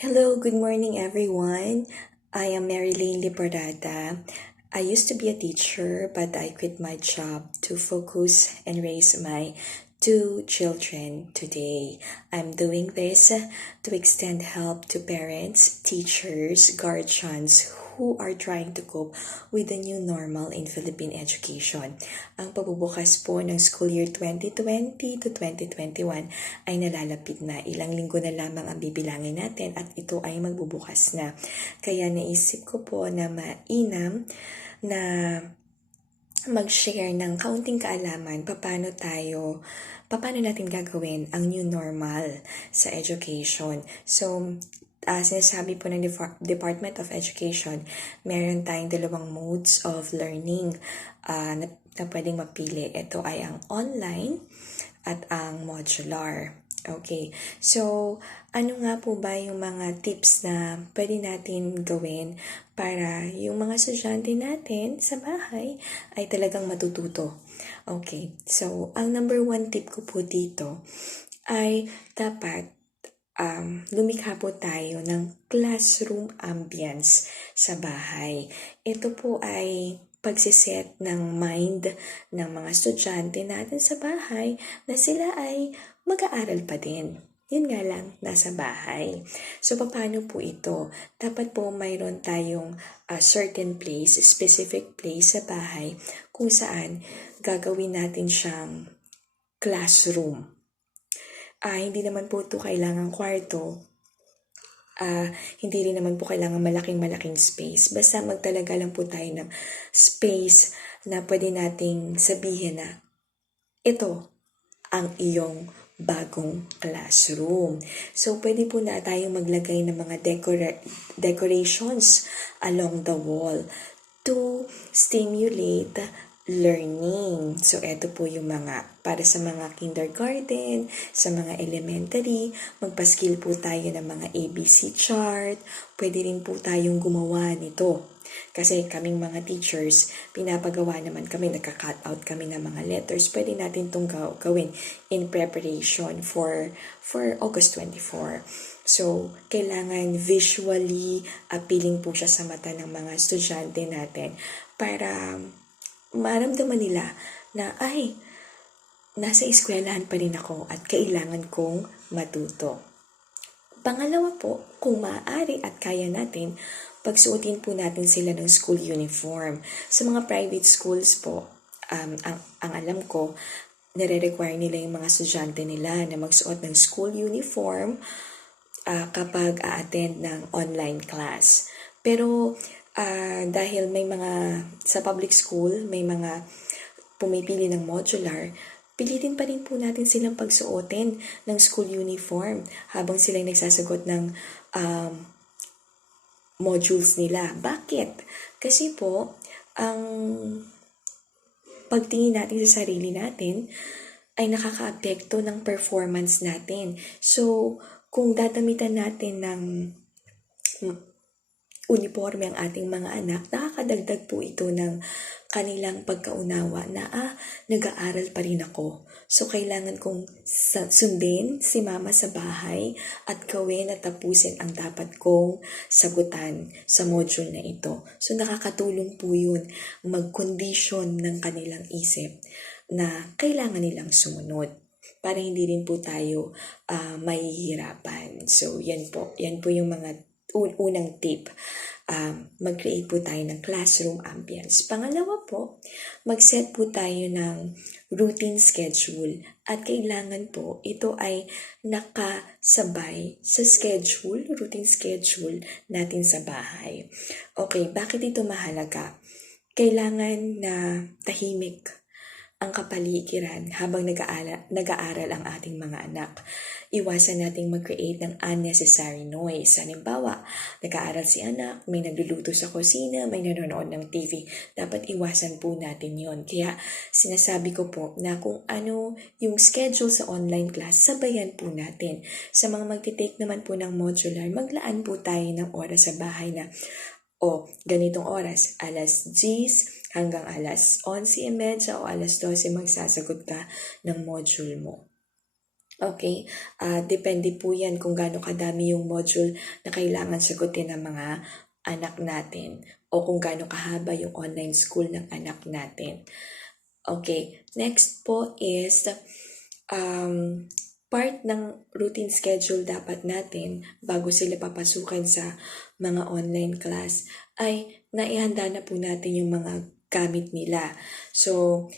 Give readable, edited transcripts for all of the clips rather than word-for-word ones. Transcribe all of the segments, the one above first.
Hello, good morning everyone. I am Marilyn Liberata. I used to be a teacher, but I quit my job to focus and raise my two children today. I'm doing this to extend help to parents, teachers, guardians who are trying to cope with the new normal in Philippine education. Ang pagbubukas po ng school year 2020 to 2021 ay nalalapit na. Ilang linggo na lamang ang bibilangin natin at ito ay magbubukas na. Kaya naisip ko po na mainam na mag-share ng kaunting kaalaman paano natin gagawin ang new normal sa education. So, sinasabi po ng Department of Education, meron tayong dalawang modes of learning na pwedeng mapili. Ito ay ang online at ang modular. Okay, so ano nga po ba yung mga tips na pwede natin gawin para yung mga estudyante natin sa bahay ay talagang matututo? Okay, so ang number one tip ko po dito ay dapat lumikha po tayo ng classroom ambience sa bahay. Ito po ay pagsiset ng mind ng mga estudyante natin sa bahay na sila ay mag-aaral pa din. Yun nga lang, nasa bahay. So, paano po ito? Dapat po mayroon tayong certain place, specific place sa bahay kung saan gagawin natin siyang classroom. Hindi naman po ito kailangang kwarto. Hindi rin naman po kailangan malaking space. Basta magtalaga lang po tayo ng space na pwede nating sabihin na ito ang iyong bagong classroom. So, pwede po na tayong maglagay ng mga decorations along the wall to stimulate learning. So, ito po yung mga para sa mga kindergarten, sa mga elementary, magpa-skill po tayo ng mga ABC chart. Pwede rin po tayong gumawa nito. Kasi kaming mga teachers, pinapagawa naman kami, nagka-cut out kami ng mga letters. Pwede natin itong gawin in preparation for August 24. So, kailangan visually appealing po siya sa mata ng mga estudyante natin para maramdaman nila na nasa eskwelahan pa rin ako at kailangan kong matuto. Pangalawa po, kung maaari at kaya natin, pagsuotin po natin sila ng school uniform. Sa mga private schools po, ang alam ko, nire-require nila yung mga estudyante nila na magsuot ng school uniform kapag a-attend ng online class. Pero dahil may mga, sa public school, may mga pumipili ng modular, pilitin pa rin po natin silang pagsuotin ng school uniform habang sila nagsasagot ng modules nila. Bakit? Kasi po, ang pagtingin natin sa sarili natin ay nakaka-apekto ng performance natin. So, kung dadamitan natin ng uniforme ang ating mga anak, nakakadagdag po ito ng kanilang pagkaunawa na nag-aaral pa rin ako. So, kailangan kong sundin si mama sa bahay at gawin at tapusin ang dapat kong sagutan sa module na ito. So, nakakatulong po yun mag-condition ng kanilang isip na kailangan nilang sumunod para hindi rin po tayo mahihirapan. So, yan po yung mga unang tip. Mag-create po tayo ng classroom ambience. Pangalawa po, mag-set po tayo ng routine schedule at kailangan po ito ay nakasabay sa routine schedule natin sa bahay. Okay, bakit ito mahalaga? Kailangan na tahimik ang kapaligiran habang nag-aaral ang ating mga anak. Iwasan nating mag-create ng unnecessary noise. Halimbawa, nag-aaral si anak, may nagluluto sa kusina, may nanonood ng TV. Dapat iwasan po natin yon. Kaya sinasabi ko po na kung ano yung schedule sa online class, sabayan po natin. Sa mga magtitake naman po ng modular, maglaan po tayo ng oras sa bahay na ganitong oras, alas 10 hanggang alas 11:30 o alas 12 magsasagot ka ng module mo. Okay? Depende po yan kung gaano kadami yung module na kailangan sagutin ng mga anak natin o kung gaano kahaba yung online school ng anak natin. Okay, next po is part ng routine schedule dapat natin bago sila papasukan sa mga online class ay naihanda na po natin yung mga gamit nila. So,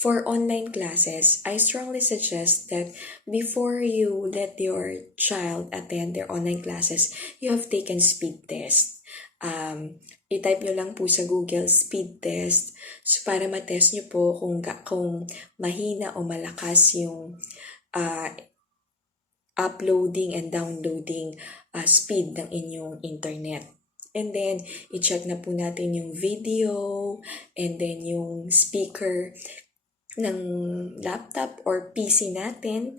for online classes, I strongly suggest that before you let your child attend their online classes, you have taken speed test. I-type nyo lang po sa Google speed test so para matest nyo po kung mahina o malakas yung uploading and downloading speed ng inyong internet. And then, i-check na po natin yung video and then yung speaker ng laptop or PC natin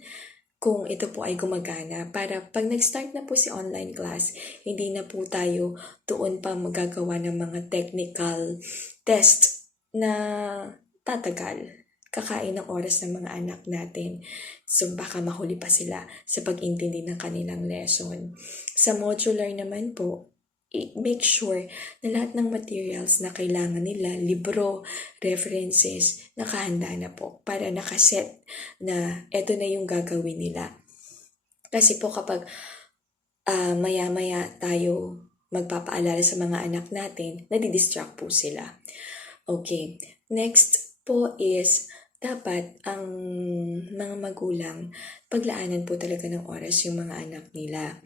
kung ito po ay gumagana para pag nag-start na po si online class, hindi na po tayo doon pa magagawa ng mga technical test na tatagal. Kakain ng oras ng mga anak natin. So baka mahuli pa sila sa pag-intindi ng kanilang lesson. Sa modular naman po, make sure na lahat ng materials na kailangan nila, libro, references, nakahanda na po para nakaset na eto na yung gagawin nila. Kasi po kapag maya-maya tayo magpapaalala sa mga anak natin, nadidistract po sila. Okay, next po is dapat ang mga magulang paglaanan po talaga ng oras yung mga anak nila.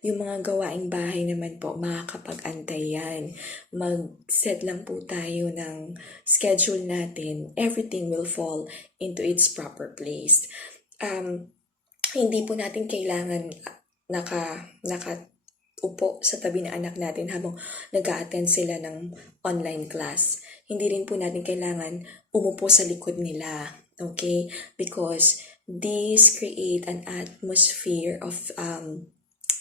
Yung mga gawaing bahay naman po, makakapag-antay yan. Mag-set lang po tayo ng schedule natin. Everything will fall into its proper place. Hindi po natin kailangan nakaupo sa tabi ng anak natin habang nag-a-attend sila ng online class. Hindi rin po natin kailangan umupo sa likod nila. Okay? Because this create an atmosphere of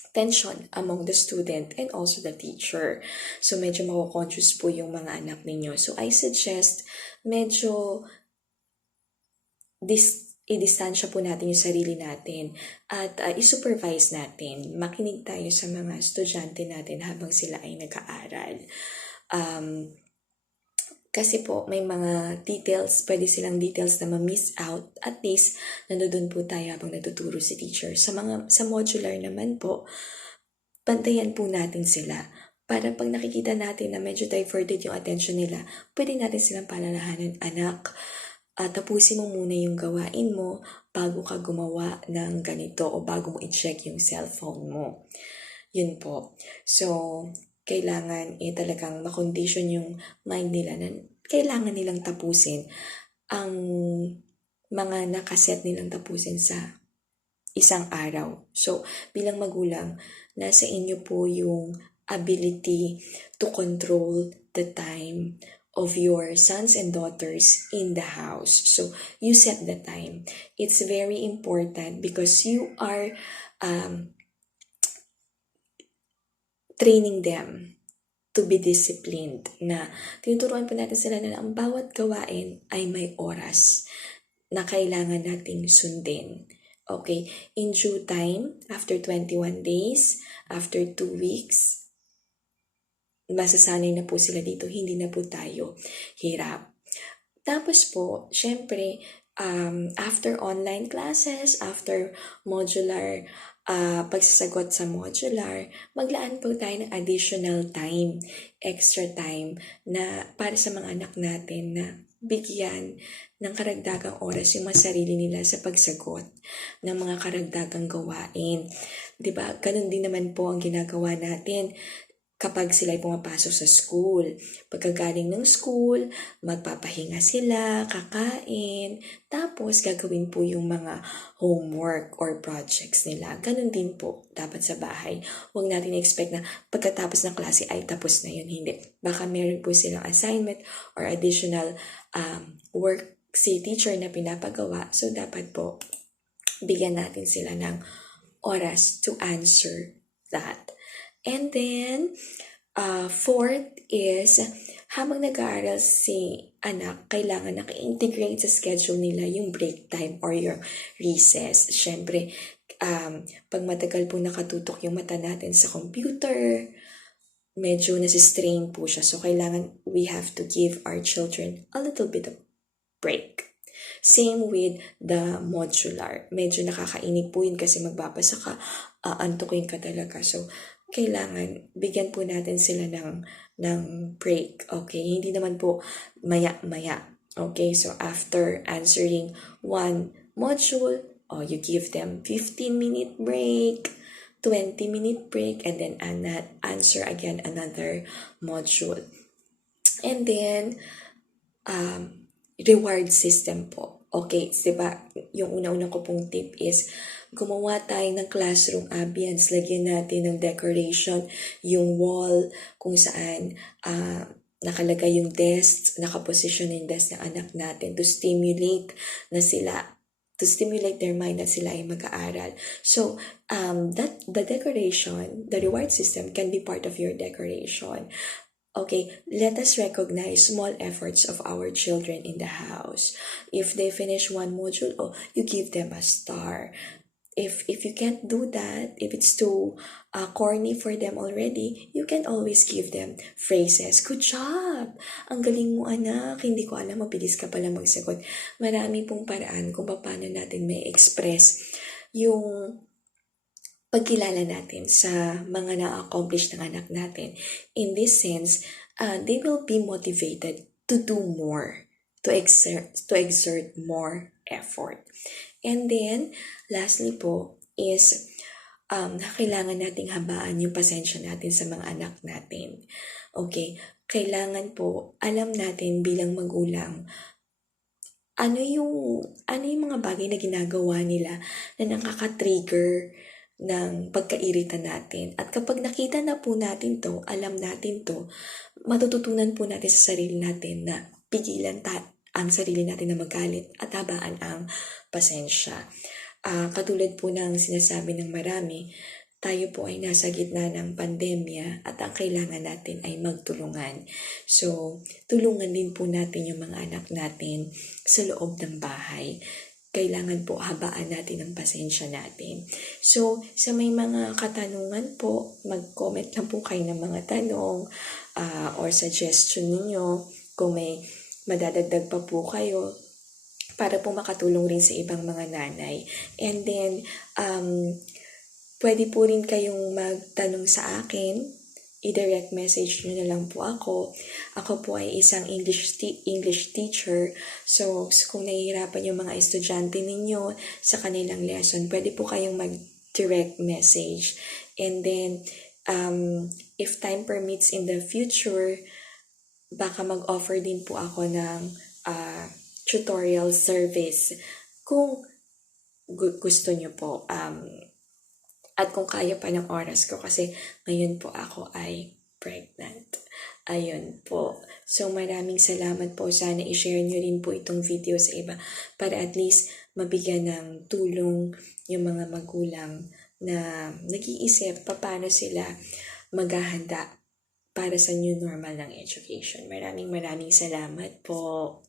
tension among the student and also the teacher. So, medyo mako-conscious po yung mga anak ninyo. So, I suggest medyo i-distansya po natin yung sarili natin at i-supervise natin. Makinig tayo sa mga estudyante natin habang sila ay nag-aaral. Kasi po, may mga details, pwede silang details na ma-miss out. At least, nandoon po tayo habang natuturo si teacher. Sa modular naman po, bantayan po natin sila. Para pag nakikita natin na medyo diverted yung attention nila, pwede natin silang palalahanan, anak, tapusin mo muna yung gawain mo bago ka gumawa ng ganito o bago mo i-check yung cellphone mo. Yun po. So, kailangan talagang makondition yung mind nila na kailangan nilang tapusin ang mga nakaset nilang tapusin sa isang araw. So, bilang magulang, nasa inyo po yung ability to control the time of your sons and daughters in the house. So, you set the time. It's very important because you are training them to be disciplined, na tinuturuan po natin sila na ang bawat gawain ay may oras na kailangan nating sundin. Okay, in due time, after 21 days, after 2 weeks, masasanay na po sila dito, hindi na po tayo hirap. Tapos po, syempre, after online classes, after modular pagsasagot sa modular, maglaan po tayo ng additional time, extra time na para sa mga anak natin na bigyan ng karagdagang oras yung mga sarili nila sa pagsagot ng mga karagdagang gawain. 'Di ba? Ganun din naman po ang ginagawa natin kapag sila ay pumapasok sa school. Pagkagaling ng school, magpapahinga sila, kakain, tapos gagawin po yung mga homework or projects nila. Ganun din po dapat sa bahay. Huwag natin expect na pagkatapos ng klase ay tapos na yun. Hindi. Baka meron po silang assignment or additional work si teacher na pinapagawa. So, dapat po bigyan natin sila ng oras to answer that. And then, Fourth is, habang nag-aaral si anak, kailangan naka-integrate sa schedule nila yung break time or your recess. Siyempre, pag matagal po nakatutok yung mata natin sa computer, medyo nasistrain po siya. So, kailangan we have to give our children a little bit of break. Same with the modular. Medyo nakakainip po yun kasi magbabasa ka, antukin ka talaga. So, kailangan bigyan po natin sila ng break. Okay? Hindi naman po maya-maya. Okay? So, after answering one module, you give them 15-minute break, 20-minute break, and then answer again another module. And then, reward system po. Okay, diba, yung una-una ko pong tip is, gumawa tayo ng classroom ambience. Lagyan natin ng decoration, yung wall, kung saan nakalagay yung desk, nakaposition yung desk ng anak natin to stimulate their mind na sila ay mag-aaral. So, the decoration, the reward system can be part of your decoration. Okay, let us recognize small efforts of our children in the house. If they finish one module, you give them a star. If you can't do that, if it's too corny for them already, you can always give them phrases. Good job! Ang galing mo, anak. Hindi ko alam, mabilis ka pala magsagot. Marami pong paraan kung paano natin may express yung pagkilala natin sa mga na-accomplish ng anak natin. In this sense, they will be motivated to do more, to exert more effort. And then, lastly po, is kailangan nating habaan yung pasensya natin sa mga anak natin. Okay? Kailangan po, alam natin bilang magulang, ano yung mga bagay na ginagawa nila na nakaka-trigger ng pagkairita natin. At kapag nakita na po natin to, alam natin to, matututunan po natin sa sarili natin na pigilan ang sarili natin na magalit at habaan ang pasensya. Katulad po ng sinasabi ng marami, tayo po ay nasa gitna ng pandemya at ang kailangan natin ay magtulungan. So, tulungan din po natin yung mga anak natin sa loob ng bahay. Kailangan po habaan natin ang pasensya natin. So, sa may mga katanungan po, mag-comment lang po kayo ng mga tanong or suggestion ninyo kung may madadagdag pa po kayo para po makatulong rin sa ibang mga nanay. And then, pwede po rin kayong magtanong sa akin. I-direct message nyo na lang po ako. Ako po ay isang English teacher. So, kung nahihirapan yung mga estudyante ninyo sa kanilang lesson, pwede po kayong mag-direct message. And then, if time permits in the future, baka mag-offer din po ako ng tutorial service kung gusto nyo po. At kung kaya pa ng oras ko kasi ngayon po ako ay pregnant. Ayun po. So maraming salamat po. Sana i-share nyo rin po itong video sa iba para at least mabigyan ng tulong yung mga magulang na nag-iisip paano sila maghahanda para sa new normal ng education. Maraming salamat po.